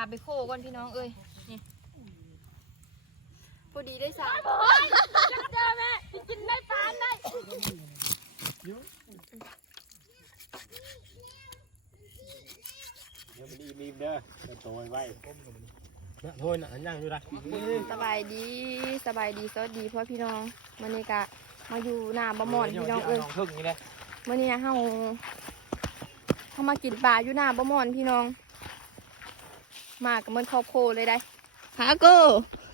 าไปโคก่อนพี่น้องเอ้ยนี่พอดีได้สามเจอแม่กินได้ปานได้เดี๋ยวมันดีรีบเด้อจะโตไว้เนี่ยโทษน่ะอันยังอยู่ละสบายดีสบายดีสวัสดีพ่อพี่น้องวันนี้กะมาอยู่หน้าบะหมอนพี่น้องเอ้ยเพิ่งนี่แหละวันนี้เฮาเฮามากินปลาอยู่หน้าบะหมอนพี่น้อง มากับมันครอบโครัวเลยได้ฮาโก้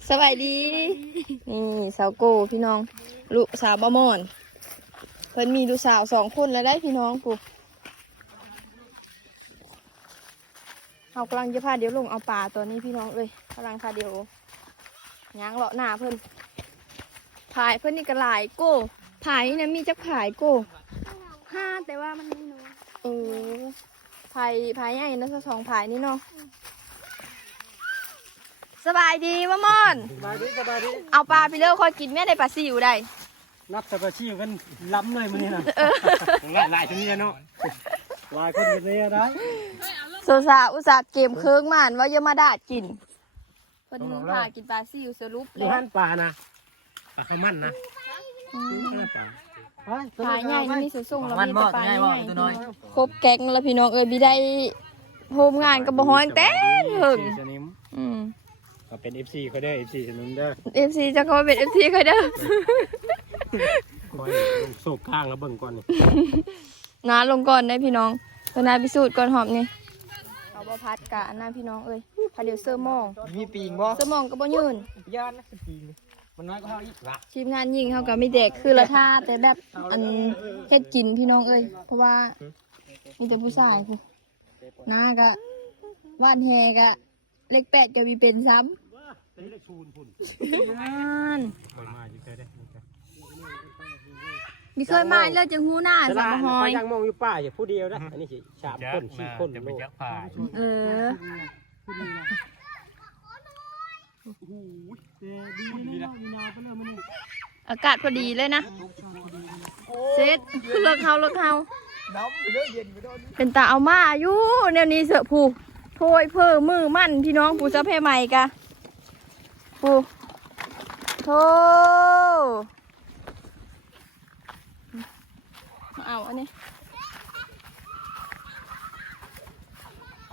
สบายดี นี่สาวโก้พี่น้อง ลูกสาวบะหมอน เพิ่นมีลูกสาวสองคนแล้วได้พี่น้องปุ๊เฮากำลังจะพาเดี๋ยวลงเอาปลาตัวนี้พี่น้องเอ้ยกำลังพาเดี๋ยวย่างเลาะหน้าเพิ่นผายเพิ่นนี่ก็หลายโก้ผายนี่นะมีจักผายโก้ห้าแต่ว่ามันไม่น้อยเออผายผายใหญ่นะสองผายนี่เนาะ สบายดีวะมอน สบายดีสบายดีเอาปลาไปเลิกคอยกินแม่ได้ปลาซิวได้ นับแต่ประชีพกันล้ำเลยมันนี่นะหลายหลายชนิดเนาะหลายคนกันเลยได้โซซาอุตส่าห์เกมเคิงหมันว่าอย่ามาด่ากินเพิ่นพากินปลาซิวสรุปดูแล้วหันปลานะปลาข้าวมันนะอืมปลาผายใหญ่นี่มีสุส่งแล้วมันมีบแต่อกปลาง่ายใหว่าญ่ตัวน้อยครบแก๊งแล้วพี่น้องเอ้ยบีได้โฮมงานกับบ่ฮ้อนเต้นเหิงสนิมอืม ก็เป็น FC เขาเด้อ FC สนุนเด้อ FC จะเข้ามาเป็น FC ใครเด้อคอยลงโศกข้างแล้วเบิ่งก่อนนี่นาลงก่อนได้พี่น้องเพื่อนาพิสูจน์ก่อนหอมนี่เอาบ่พัดกะอันนั้นพี่น้องเอ้ยพาเดี๋ยวเสื้อหมอง มีปีงบ่เสื้อหมองก็บ่ยืนย่านนะสปีงมันน้อยก็เท่าอีกละทีมงานยิงเขาก็มีเด็กคือละท่าแต่แบบอันเฮ็ดกินพี่น้องเอ้ยเพราะว่ามีแต่ผู้ชายผู้น้าก็ว่านแฮก็เล็กแปดจะมีเป็นซ้ นี่ได้ชูนพุ่นำนั่นเคยมาอยู่เคยได้มีเคยมาเลิกจังหูหน้าแต่สาละมหอยยังมองอยู่ป้าอย่าผู้เดียวนะอันนี้สิสามคนสี่คนโลกเอออากาศพอดีเลยนะเซ็ตคือเลิกเฮาเลิกเฮาน้ำไปเลยเย็นไปโดนเป็นตาเอามาอยู่แนวนี้เสือผูโพยเพิ่มมือมั่นพี่น้องผูสะเพใหม่กะ ผูโธ่มาเอาอันนี้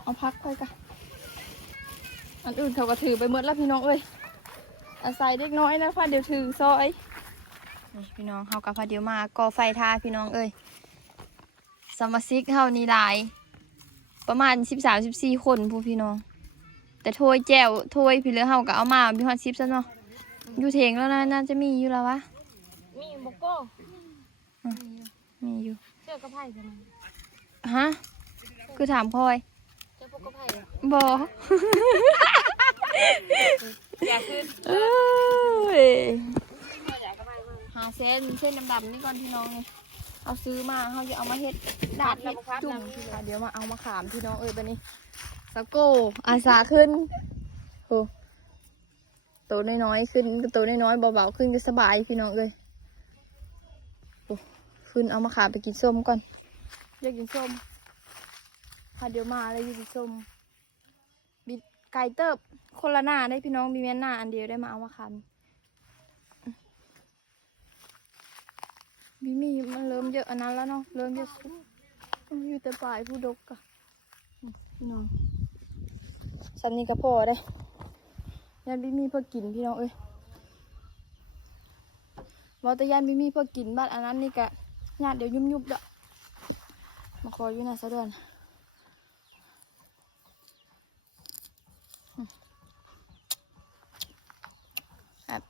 เอาพักไปกะอันอื่นเขาก็ถือไปหมดแล้วพี่น้องเอ้ยอาศัยเด็กน้อยนะพาเดี๋ยวถือซอยนี่พี่น้องเขากับพาเดี๋ยวมาก่อไฟทาพี่น้องเอ้ยสมาชิกเท่านี้หลาย ประมาณสิบสามสิบสี่คนผู้พี่น้อง แต่ถ้วยแจวถ้วยพี่เหลือเฮาก็เอามามีฮอดสิบซะเนาะอยู่เทงแล้วนะน่าจะมีอยู่แล้ววะมีโบโก้มีอยู่เจอกระไผ่ใช่ไหมฮะคือถามพลอยเจอพวกกระไผ่บออยากขึ้นเอ้ยอยากกระไผ่มาหาเส้นเส้นดำๆนี่ก่อนพี่น้องเลยเอาซื้อมาเขาจะเอามาเฮ็ดดาดเฮ็ดจุ่มค่ะเดี๋ยวมาเอามาขามพี่น้องเอ้ยบันนี้ สะโก้อาสาขึ้นโอ้ตัวน้อยๆขึ้นตัวน้อยๆเบาๆขึ้นก็สบายพี่น้องเอ้ยโอ้ขึ้นเอามาขาไปกินส้มก่อนอยากกินส้มค่ะเดี๋ยวมาเลยอยากกินส้มบิดไก่เติบคนละหน้าได้พี่น้องมีแม่นหน้าอันเดียวได้มาเอามาขามมีมีมันเริ่มเยอะอันนั้นแล้วเนาะเริ่มเยอะสุดมันอยู่แต่ปลายผู้ดกอะพี่น้อง สันนี้ก็พอได้ยันบิมีเพื่อกินพี่น้องเอ้ยบอแต่ยันบิมีเพื่อกินบ้านอันนั้นนี่กะญาติเดี๋ยวยุ่มยุบดอกมาคอยอยู่นะสะดือนแบบ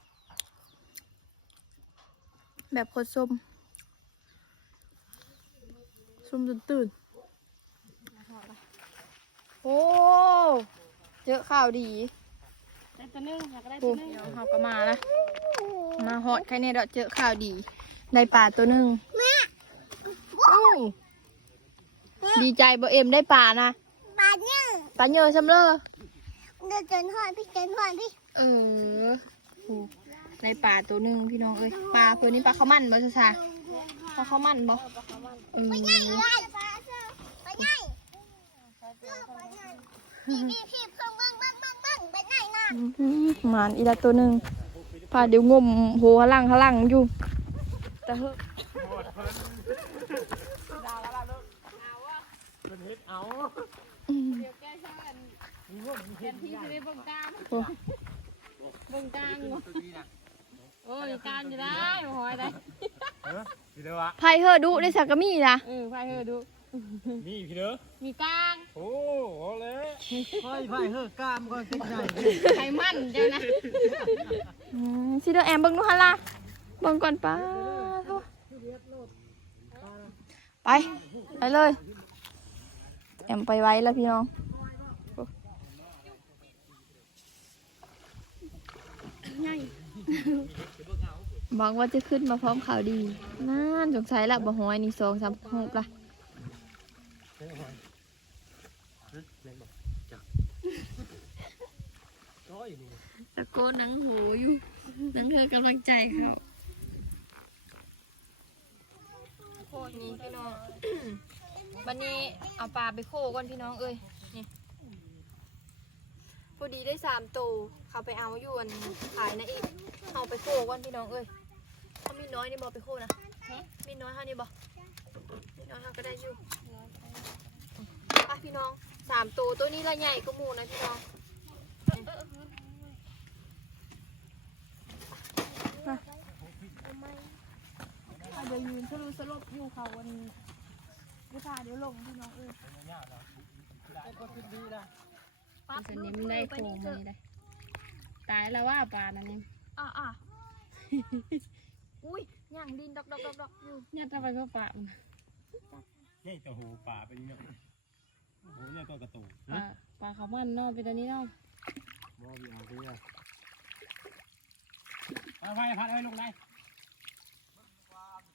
แบบโคตรส้มซุ่มจนตื่นโอ้ เจอข่าวดีได้ตัวนึงอยากได้ปูตัวนึงเดี๋ยวเขาก็มานะมาฮอดใครเนี่ยเราเจอข่าวดี ได้ปลาตัวหนึ่งอู้ดีใจบ่เอ็มได้ปลานะปลาเนี่ยปลาเยอะชำเลอเดินจนหอยพี่เจนหอยพี่เออปูได้ปลาตัวหนึ่งพี่น้องเอ้ยปลาตัวนี้ปลาข้าวมันบ่ซะซะปลาข้าวมันบ่เออปลาใหญ่ปลาใหญ่พี่พี่ หมานอีละตัวหนึ่งพาเดี๋ยวงมโหหลังหลังอยู่แต่เฮ้อเป็นเฮ็ดเอาอืมแทนที่เบ่งกลางเบ่งกลางโอ้ยกลางอยู่ได้บ่หอยได้เออพี่เด้อวะไพ่เฮอดุได้สักกะมีล่ะเออพายเฮอดู นี่พี่เด้อมีกลางโอ้โหเลยไฟไฟเฮ้อกล้ามก็ติดใจไขมันเจ้านะอืมสิเดอแอมเบิ่งดูฮันล่ะเบิ่งก่อนป้าโทษไปไปเลย แอมไปไว้แล้วพี่น้องโอ้บอกว่าจะขึ้นมาพร้อมข่าวดีนั่นสงสัยละบ่หอยนี่สองสามหกละ ร้อยนี่ตะโกนหนังหูอยู่หนังเธอกำลังใจเขาโคนี้พี่น้องวันนี้เอาปลาไปโคก่อนพี่น้องเอ้ยนี่พอดีได้สามตัวเขาไปเอาอยู่อันขายนะอีกเอาไปโคก่อนพี่น้องเอ้ยถ้ามีน้อยนี่บอไปโคนะมีน้อยเท่านี้บอมีน้อยเท่าก็ได้อยู่ พี่น้องสามตัวตัวนี้ละใหญ่ก็มูนะพี่น้องเดี๋ยวยืนสรุสลบอยู่เขาวันนี้เดี๋ยวพาเดี๋ยวลงพี่น้องเอ้ยปลาสนิมได้โคงมือได้ตายแล้วว่าปลานั่นนี่อะอะอุ้ยย่างดินดอกดอกดอกดอกอยู่เนี่ยถ้าไปก็ปลามันนี่ตัวหูป่าเป็นเนาะ โอ้โหเนี่ยตัวกระตูปลาปลาเขามันเนาะเป็นอันนี้เนาะบ่มีเอาไปอะเอาไปพัดให้ลงได้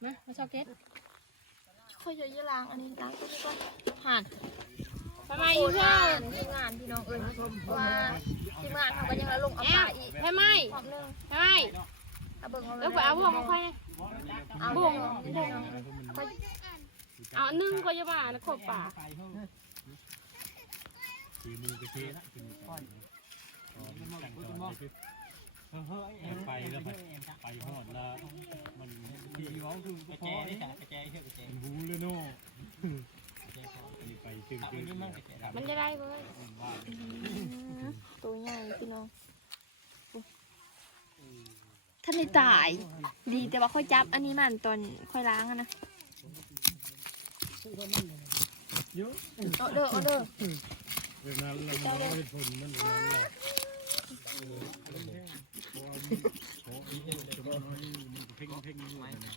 มามาชอบเก็ตค่อยจะยี่ล้างอันนี้ล้างตัวนี้ก่อนผ่านทำไมอยู่เพื่อนที่งานพี่น้องเอ้ยว่าที่งานเขาก็ยังละลงเอาปลาอีกทำไมรอบนึงทำไมเอาเบิ่งเอาแล้วไปเอาบ่วงมาค่อยเอาบ่วงบ่วงค่อยเอาอันหนึงก็จะมาแล้วขบปลา สีมือกระเจี๊ยบสีมือก่อนแต่งตัวไปแล้วไปไปหอดแล้วมันดีร้องคือกระเจี๊ยบนี่จ้ะกระเจี๊ยบเชื่อกระเจี๊ยบหูเลยเนาะไปตึงตึงมันจะได้เว้ยตัวใหญ่พี่น้องท่านได้ตาย ดีแต่ว่าค่อยจับอันนี้มันตอนค่อยล้างนะ เยอะเอาเด้อเอาเด้อเรื่องนั้นเราไม่ได้ผลมันนั้นแหละเพ่งเพ่งไว้นะ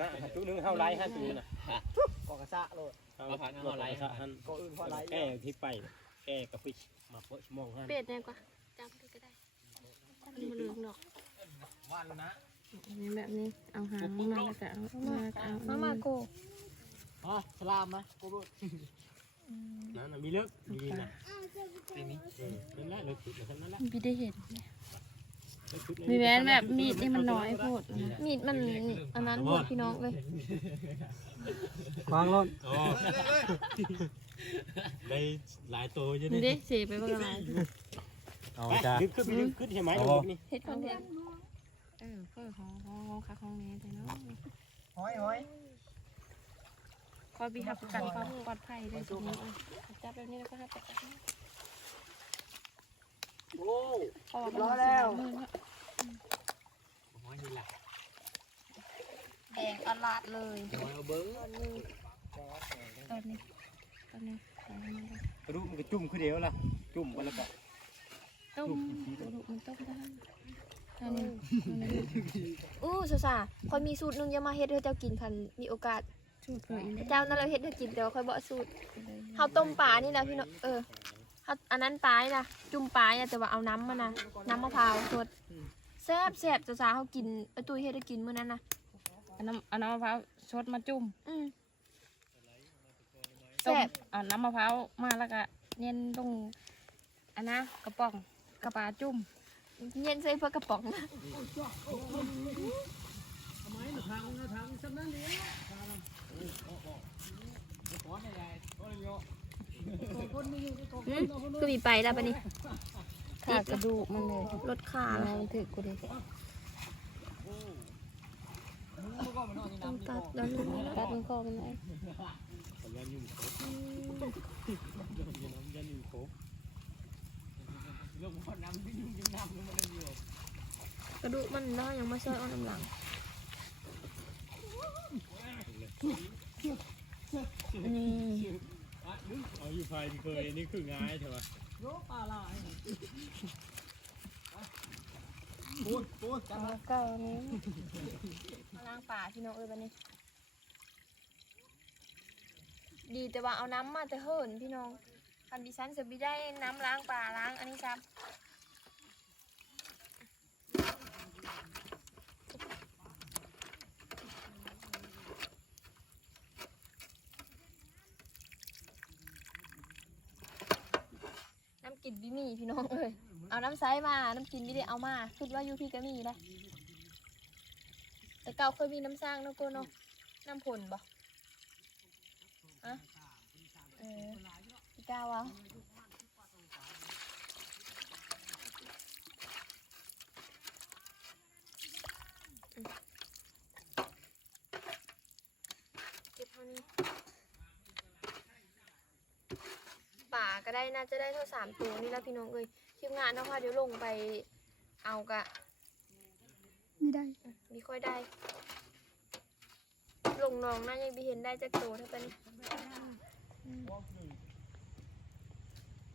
นะตู้นึงเท่าไระตู้น่ะกอกระซะโลดเอาผ่านเท่าไรครับท่านก็อื่นเพราะอะไรแก้ที่ไปแก้กับฟิชมาเปิดมองฮะเป็ดเนี่ยกว่าจับดูก็ได้ มันบ่เหลืองดอกวันนะอันนี้แบบนี้ เอาหางมาแล้วก็เอามาแล้วก็เอามามาโกอ๋อสลามนะกูรู้นั่นมีเลิกดีนะเป็นแรกเลยจุดแล้วนั่นแหละพี่ได้เห็นมีแหวนแบบมีดนี่มันน้อยโพดนะมีดมันอันนั้นหมดพี่น้องเลยควางรถอ๋อได้หลายตัวจะมีได้ได้เสียไปบ้างอะไร เอาจ้าขึ้นขึ้นขึ้นใช่ไหมนี่เฮ็ดคอนเทนต์เออเพื่อของของของคักของนี้แต่เนาะหอยหอยคอยบีหับประกันความปลอดภัยเลยตรงนี้อะจับแบบนี้แล้วก็หับประกันโอ้พอเรียบร้อยแล้วมือละหอยนี่แหละแดงอลาดเลยหอยเอาเบิ้งตอนนี้ตอนนี้ใส่ให้มันได้กระดูกมันก็จุ่มขึ้นเดียวละจุ่มกันแล้วก็ ต้มกระดูกมันต้มได้อันนี้อันนี้อู้ซาซาคอยมีสูตรหนึงอย่ามาเฮ็ดให้เจ้ากินคันมีโอกาสชูเกลืออีกแล้วเจ้านั่นเราเฮ็ดให้กินแต่ว่าคอยบ่สูตรเฮาต้มปลานี่นะพี่น้องเออเฮาอันนั้นปลานี่นะจุ่มปลาเนี่ยแต่ว่าเอาน้ำมานะน้ำมะพร้าวสดแซ่บแซ่บซาซาเฮากินไอ้ตุ้ยเฮ็ดให้กินมื้อนั้นนะเอาน้ำเอาน้ำมะพร้าวชดมาจุ่มอืม ต้มแซ่บ เอาน้ำมะพร้าวมาแล้วก็เน้นตรงอันนะกระป๋อง กระปาจุ่มเย็นใส่เพื่อกระป๋องนะก็มีไปแล้วปะนี่ขากระดูกมันเลยลดขาอะไรถึกกูดิต้องตัดดันตัดมันคอมันเลย กกระดูกมันเนาะยังมาช่วยเอาน้ำหลังนี่เอาอยู่ภายที่เคยนี่คือง่ายใช่ไหมปูดปูดจังเก้านี้เอาล้างป่าพี่น้องเอ้ยบันนี้ ดีแต่ว่าเอาน้ำมาแต่เหินพี่น้อง คันดิฉันจะไม่ได้น้ำล้างป่าล้างอันนี้ซ้ำน้ำกินบิมี่พี่น้องเอ้ยเอาน้ำใสมา น้ำกินไม่ได้เอามาคิดว่ายูพี่ก็มีได้แต่เก่าเคยมีน้ำสร้างนะโกเนาะน้ำผลบ่อะเออ พี่ก้าวเอาอืมเก็บเท่านี้ป่าก็ได้น่าจะได้เท่าสามตัวนี่แล้วพี่น้องเอ้ยทีมงานเนาะค่ะเดี๋ยวลงไปเอากะไม่ได้มีค่อยได้ ลงน้องน่ายังบีเห็นได้จากโตเท่ากันนี่อืม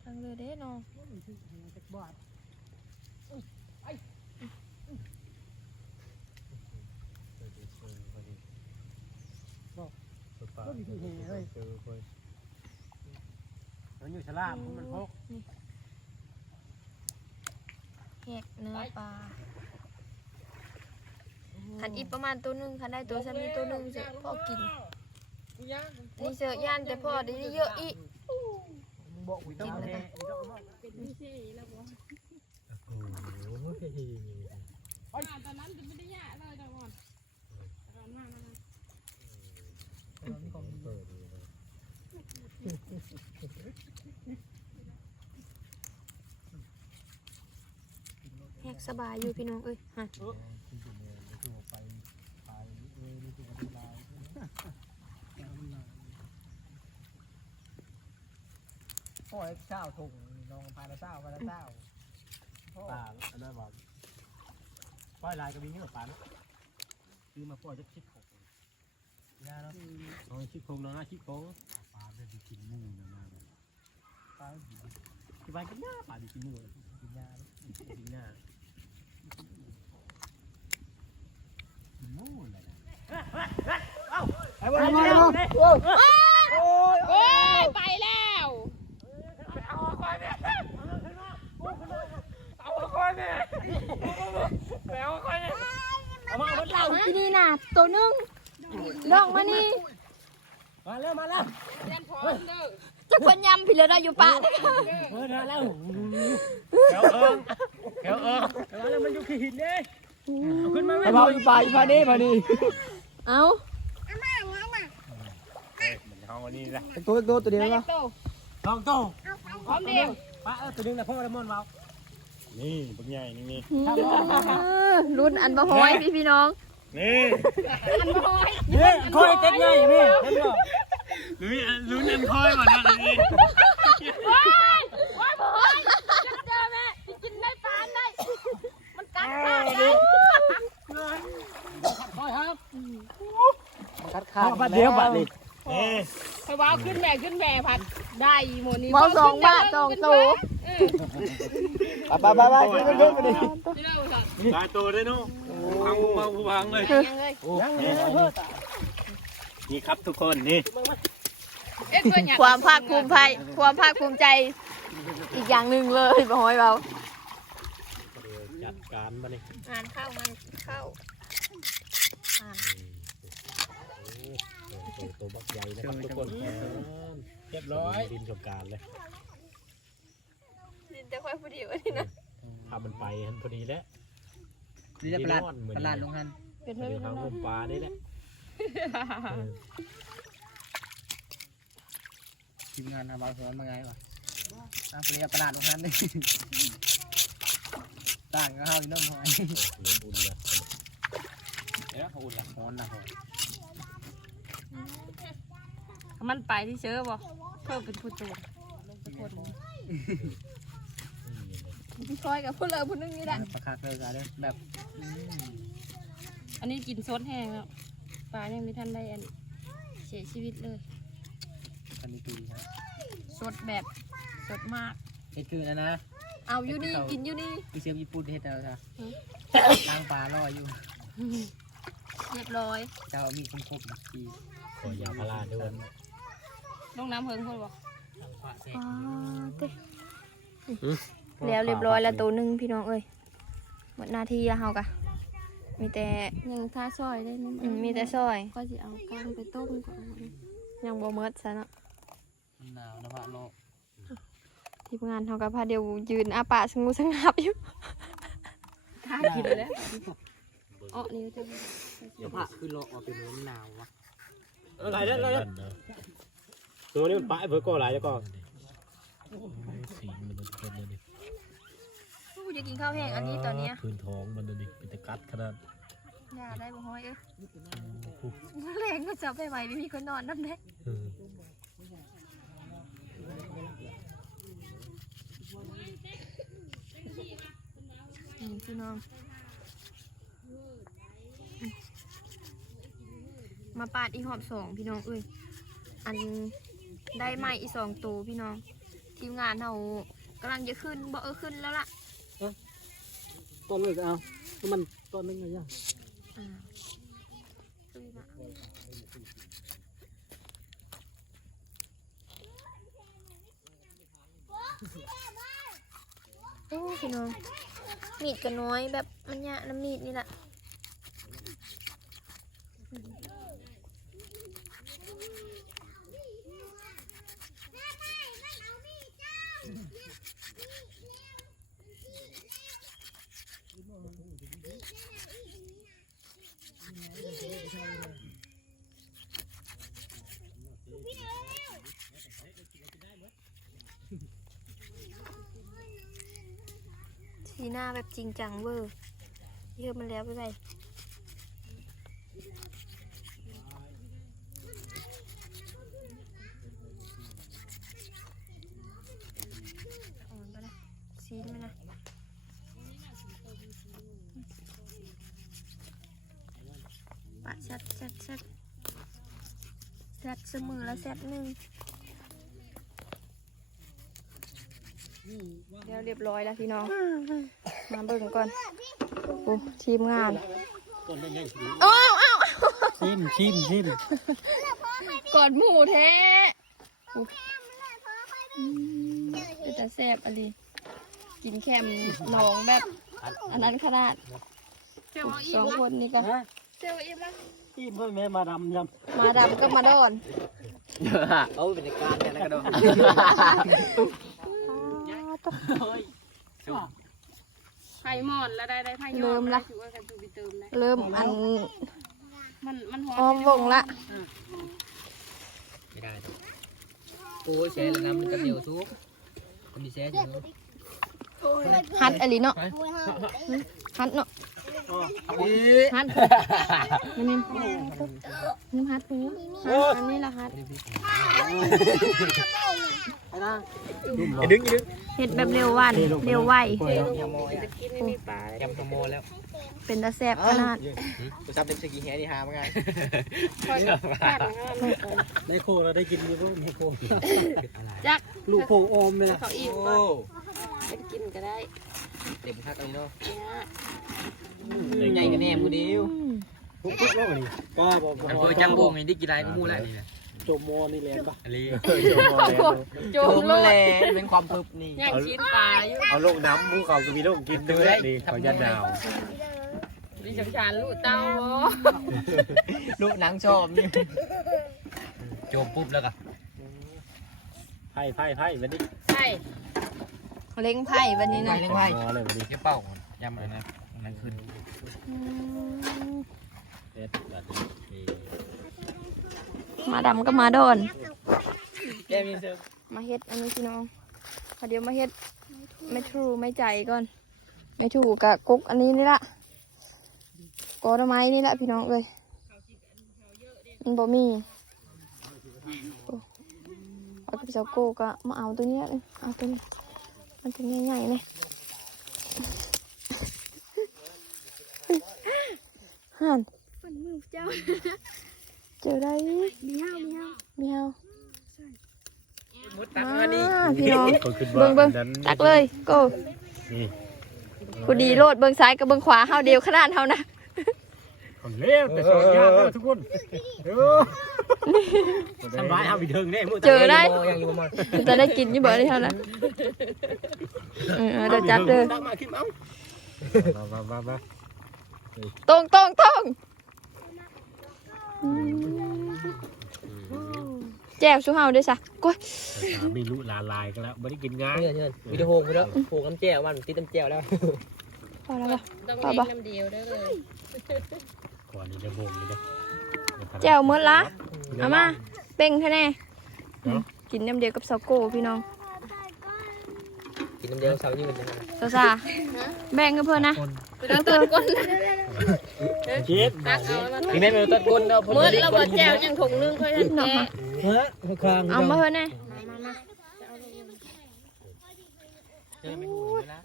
ทางเรือเด้น้องมันอยู่ฉลามมันพกแหกเนื้อปลาขันอีกประมาณตัวหนึ่งขันได้ตัวฉันมีตัวหนึ่งเสร็จพ่อกินนี่เสือย่านแต่พ่อได้เยอะอีก บอกวิต้องแน่ตอนนั้นจะไม่ได้ยะเลยแต่ก่อนตอนนั้นนะแหกสบายอยู่พี่น้องเอ้ยฮะ พ่อเช้าถุงน้องพาราเช้าพาราเช้าปลาอันนั้นว่าปล่อยลายกระบี่นี่กับปลาเนาะคือมาปล่อยจะคิดโคกยาเนาะเอาคิดโคงเนาะคิดโคงปลาได้ไปกินมูนะมาปลาที่บ้านกินหญ้าปลาได้กินมูกินหญ้ากินหญ้ากินมูอะไรไอ้บ้านนี่โอ้โอ้ยโอ้ย ไปแล้วเอามาเอามาเต่าที่นี่น่ะตัวนึงลองมานี่ มาแล้วมาแล้วเล่นพร้อมเด้อจะคนยำพี่เลยได้อยู่ปะเออมาแล้วแถวเอิงแถวเอิงแล้วมันอยู่ขี้หินเนี่ยขึ้นมาไหมไอ้บ้านไปพาดีพาดีเอาเอาอันนี้ละตัวตัวตัวเดียวได้นะโตลองโตพร้อมเดียวป้าเออตัวนึงนะพ่อละมอนเบา นี่ปัญญานี่นี่รุ่นอันบะฮ้อยพี่พี่น้อง นี่อันน้อยนี่คอยเต็กง่ายนี่เห็นบ่ลุ้นลุ้นอันคอยมาแล้วนี่ว้ายว้ายบอยจะเจอแม่กินได้ปานได้ มันกัดขาดได้คัดขาดบัดเดียวบัดนี่นี่ไปว้าวขึ้นแม่ขึ้นแม่ผัดได้หมดนี้เมาสองบาทสองตัว ไปไปไปขึ้นขึ้นขึ้นไปดิที่เราสัตว์ตายตัวได้นู้พังพังพังเลยยังเลยนี่ครับทุกคนนี่ความภาคภูมิใจความภาคภูมิใจ อีกอย่างหนึ่งเลยบะฮ้อยเบาจัดการมานี่งานเข้างานเข้าตัวบักใหญ่นะครับทุกคนเรียบร้อยดินสงการเลย ดินจะค่อยพูดดีว่านี่นะทำมันไปฮันพอดีแล้วนี่จะประหลาดประหลาดลงหันเป็นเดี๋เพื่ยอนวทางลมปลาได้แล้วทีมงานทำเอาสอนมาไงวะตามเปลี่ยนกระดาษตรงนั้นดิต่างก็เข้าอีกน้ำหอยเดี๋ยวเขาอุ่นละร้อนนะผมมันไปที่เชื้อบ่เพิ่มเป็นผู้โจรพี่ คอยกับผู้เลยผู้นึงนี่แหละประคักเลยกันเลยแบบอันนี้กินซดแห้งแล้วปลายังไม่ทันได้อันเสียชีวิตเลยอันนี้ปีครับสดแบบสดมากเฮ็ดคือนะนะ เอาอยู่นี่กินอยู่นี่พี่เชฟญี่ปุ่นเฮ็ดแล้วจ้ะทางปลาล่ออยู่เรียบร้อยเจ้ามีคนครบปีขอยาพาราด้วยลงน้ำเพิงเพิ่นบอกอ๋อเต้ แล้วเรียบร้อยแล้วตัวหนึงพี่น้องเอ้ยหมดหน้าที่แล้วเฮากะมีแต่ยังท่าซอยได้นี่อืมมีแต่ซอย ก็จะเอากางไปต้มก่อนยังบ่เมิดซะเนาะมันหนาวนะพะโลกทีมงานเฮากับพาเดียวยืนอาปากสงูสงับอยู่ท่ากินแล้วอ๋อนี่จะเดี๋ยวพระคือโลกออกเป็นน้ำหนาววะอะไรเนี่ยอะไรตัวนี้มันปะเพื่อก่ออะไรแล้วก็สีมันเป็นเลยดิผู้ จะกินข้าวแห้งอันนี้ตอนเนี้ยพื้นท้องมันเลยดิเป็นตะกัดขนาดอย่าได้บ่ฮ้อยเอ้ยแรงก็จับไปไหวไม่มีคนนอนนำแน่นี่พี่น้อง มาปาดอีหอบสองพี่น้องเอ้ย อันได้ไม้อีสองตัวพี่น้อง ทีมงานเรากำลังจะขึ้นบ่เออขึ้นแล้วล่ะ ต้นเลยก็เอามันต้นนึงไงย่ะอ่าขึ้นมาโอ้พี่น้องมีดก็น้อยแบบมันยะน้ำมีดนี่แหละ สีหน้าแบบจริงจังเวอร์เยอะมันแล้วไปไปอ่อนไปนะซีนไปนะปะชัดชัดชัดแซดเสมอแล้วแซดหนึ่งเดี๋ยวเรียบร้อยแล้วพี่น้อง มาเบิ่งก่อนโอ้ทีมงานต้นยังอ้าวอ้าวชิมชิมชิมกอดหมูแท้อุ๊ยอืมเป็นแต่แซ่บอะไรกินแคมหนองแบบ อันนั้นขนาดเจ้าเอาอีสกองคนนี่ก็เจ้าอีกมั้ยชิมเพื่อแม่มาดำยมาดำก็มาดอนำเอาเป็นการเนี่ยนะกระโดด ไผ่หมอนแล้วได้ได้ไผ่ยอเริ่มละ ถือว่ากันตูไปเติมได้เริ่มอันมันมันหออ้อมมวงละไม่ได้โอ้ยแช่แล้วน้ำมันจะเดียวซุกมันมีแช่อยู่ฮัดอะไรเนาะฮัดเนาะอีฮัดมันนี่นี่ฮัดหูฮัดอันนี้ละฮัด ไอ้ดึงไอ้ดึงเห็ดแบบเร็ววันเร็วไวยยำโมยจะกินไม่มีปลาเลยยำขโมแล้วเป็นตาแซ่บขนาดกูซับเป็นสกีแฮนี่ฮาเหมือนกันคอยพลาดของเราได้โคแล้วได้กินอยู่ลูกมีโคจักลูกโพโอมเลยเขาอีกโอ้ไปกินก็ได้เด็กพักกันเนาะเนี่ยใหญ่กันแน่มูเดียวปุ๊บปุ๊บแล้วนี่ว่าบอกอันเพื่อจังโบงนี่ได้กี่ไรก็มูแล้วนี่นะ โจมโมนี่แหละปะอันนี้โจมโลดเป็นความพึบนี่ย่างชิ้นปลาอยู่เอาลงน้ำภูเขาก็มีลงกินด้วยนี่เขายันดาวดิฉันชานลูกเต้าบ่ลูกหนังชอบนี่โจมปุ๊บแล้วก็ไพ่ไพ่ไพ่วันนี้ใช่เล้งไผ่วันนี้นะเลี้ยงไว้พอเลยวันนี้เก็บเป้ายำอันนั้นอันนั้นขึ้นอืมเด็ดแบบนี้ มาดำก็มาดอนแกมีเสื้อมาเฮ็ดอันนี้พี่น้องพอเดี๋ยวมาเฮ็ดไม่ทรูไม่ใจก่อน ไม่ถูกกะกุ๊กอันนี้นี่ละกอดไม้นี่ละพี่น้องเอ้ยมันบ่มีโอ้เอากับเจ้าโกก็มาเอาตัวเนี้ยเลยเอาตัวนี้มันเป็นใหญ่ๆเลยห่านฝันมือเจ้า เจอได้มีห้าวมีห้าวมีเฮามุดตักมาดิอ่าพี่น้องคนขึ้นเบิ่งเบิ่งนั้นตักเลยโกนี่กูดีโลดเบิ่งซ้ายกับเบิ่งขวาเฮาเดียวขนาดเฮานะคนเลี้ยวแต่สองยากแล้วทุกคนเออทำร้ายเอาไปถึงได้มุดเจอได้ยังอยู่ประมาณจะได้กินอยู่บ่ได้เท่านั้นเออเดี๋ยวจับเด้อตักมาขึ้นเอามามามามาตรงตรงตรง แจ่วชูเฮาด้วยซะก้อยสามีลุลาลายกันแล้วไม่ได้กินง่ายเงินเงินวิดีโอไปแล้วผูกน้ำแจ่วมันติดน้ำแจ่วแล้วพอแล้วป่ะต้องป่ะเล่นป่ะน้ำเดียวได้เลยก่อนนี้จะบ่งเลยนะแจ่วหมดละเอามาเป่งแค่แน่กินน้ำเดียวกับซอโก้พี่น้องกินน้ำแจ่วสาวยืนนะซาซาแบ่งกันเพื่อนนะคือต้องต้นก้น คิดตักเอามาพี่แม่เป็นต้นก้นเนาะเมื่อเราบดแจวยังถุงนึงค่อยทันแกะเฮ้ยคางเอามาเพื่อนแน่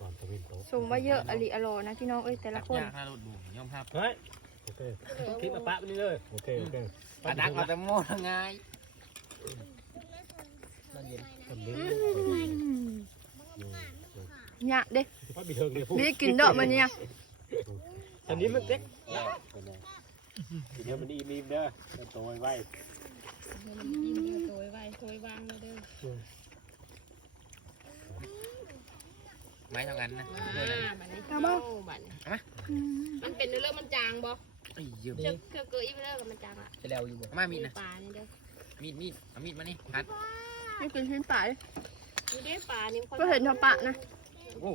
ก่อนจะเป็นโต๊ะสมว่าเยอะอริอโลนะพี่น้องเอ้ยแต่ละคนยากนะรถบุ๋มยอมรับเฮ้ยโอเคคลิปมาปะไปนี่เลยโอเคโอเคปะดักเอาแต่โม่ทางง่ายคนนี้เนี่ยเด้ว่ามีเทิงเลยพูดไม่ได้กินดอกมันเนี่ย อันนี้มันเต็กเดี๋ยวมันอีมีมเด้อโตไว้ไว้ยินดีตัวไว้ตัววางเลยเด้อไม้เท่ากันนะอ่าบัดนี้เอาบัดนี้มันเป็นเรื่องมันจางบ่ไอ้เยอะเจ้าเครื่องเกลืออีกเรื่องมันจางอะจะแล้วอยู่บ่มามีดนะปลานี่เด้อมีดมีดเอามีดมานี่หัดไม่กินชิ้นปลาเลยนี่ได้ปลานี่ค่อยก็เห็นทอปะนะโอ้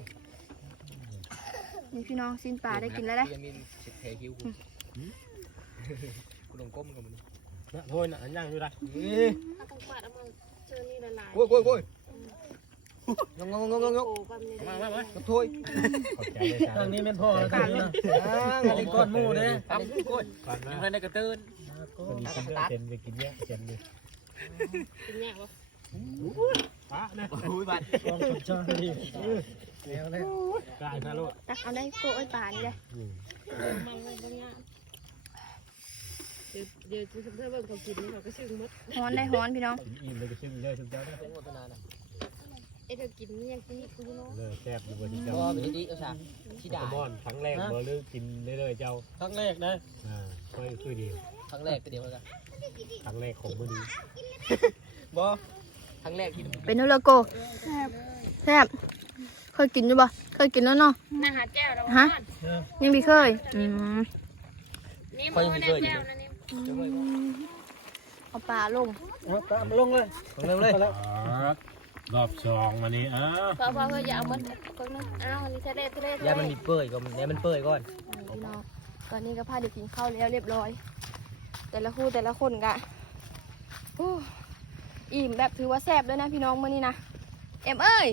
นี่พี่น้องชิ้นปลาได้กินแล้วได้มีสิเทคิวกูกูลงก้มกับมันนะโทษนะอันยังอยู่ได้ถ้าต้องปาดเอามาเจอนี่ละลายโอ้ยโอ้ยโอ้ยงงงงงงงโอ้กันนี่มามามากับถยขอบใจเลยจ้าทางนี้แม่นพ่อแล้วทางนี้นะอันนี้ก้อนหมูเด้ครับก้นก่อนยังนะเพิ่นได้กระตื้นวันนี้กินเยอะเจนไปกินเยอะเจนเลยกินแง่บ่ ปะนะโอ้ยบัดกองชาดีแล้วเลยกลายนะลูกตักเอาได้โกไอ้ปลานี่เลยมันเลยบางอย่างเดี๋ยวเดี๋ยวกูจะเพิ่มเบิ่งเขากินนี่เขาก็ชื่อมดฮ้อนได้ฮ้อนพี่น้องอิ่มเลยก็ชื่อเลยชุดเจ้าเป็นโฆษณาน่ะเอ้เธอกินนี่ยังกินนี่กูเนาะเลยแซ่บอยู่บนที่บ่เจ้ามีดีเอาซะที่ด่าบอนครั้งแรกบ่ลือกินเรื่อยๆเจ้าครั้งแรกนะอ่าค่อยคือดีครั้งแรกก็เดียวกันครั้งแรกของมื้อนี้บ่ ครั้งแรกที่เป็นโนโลโกแซ่บแซ่บเคยกินอยู่บ่เคยกินแล้วเนาะน่าหาแก้วแล้วฮะยังไม่เคยอืมนี่มือแน่แก้วนะนี่เอาปลาลงตามลงเลยลงเลยรอบสองวันนี้เออพอพอก็อย่าเอามันก็นึงอ้าวนี่ทะเลทะเลทะอย่าเลมันมีเปื่อยก่อนอย่ามันเปื่อยก่อนพี่น้องตอนนี้ก็พาเด็กกินข้าวแล้วเรียบร้อย แต่ละคู่แต่ละคนกะโอ้อิ่มแบบถือว่าแซ่บเลยนะพี่น้องมื่อนี้นะเอ็มเอ้ย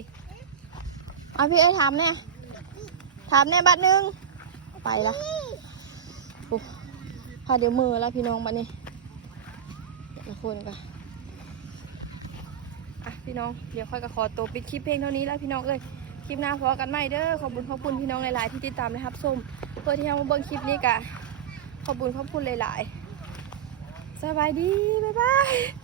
เอาพี่เอ้ยถามเนี่ยถามเนี่ยบัดหนึงไปละโอ้พาเดี๋ยวมือแล้วพี่น้องบัดนี้แต่ละคนกะอะพี่น้องเดี๋ยวค่อยก็ขอตัวปิดคลิปเพลงเท่านี้แล้วพี่น้องเอ้ยคลิปหน้าพอกันใหม่เด้อขอบคุณขอบคุณพี่น้องหลายๆที่ติดตามนะครับส้มเพื่อที่จะมาเบิ่งคลิปนี้กะขอบคุณขอบคุณหลายๆสบายดีบ๊ายบาย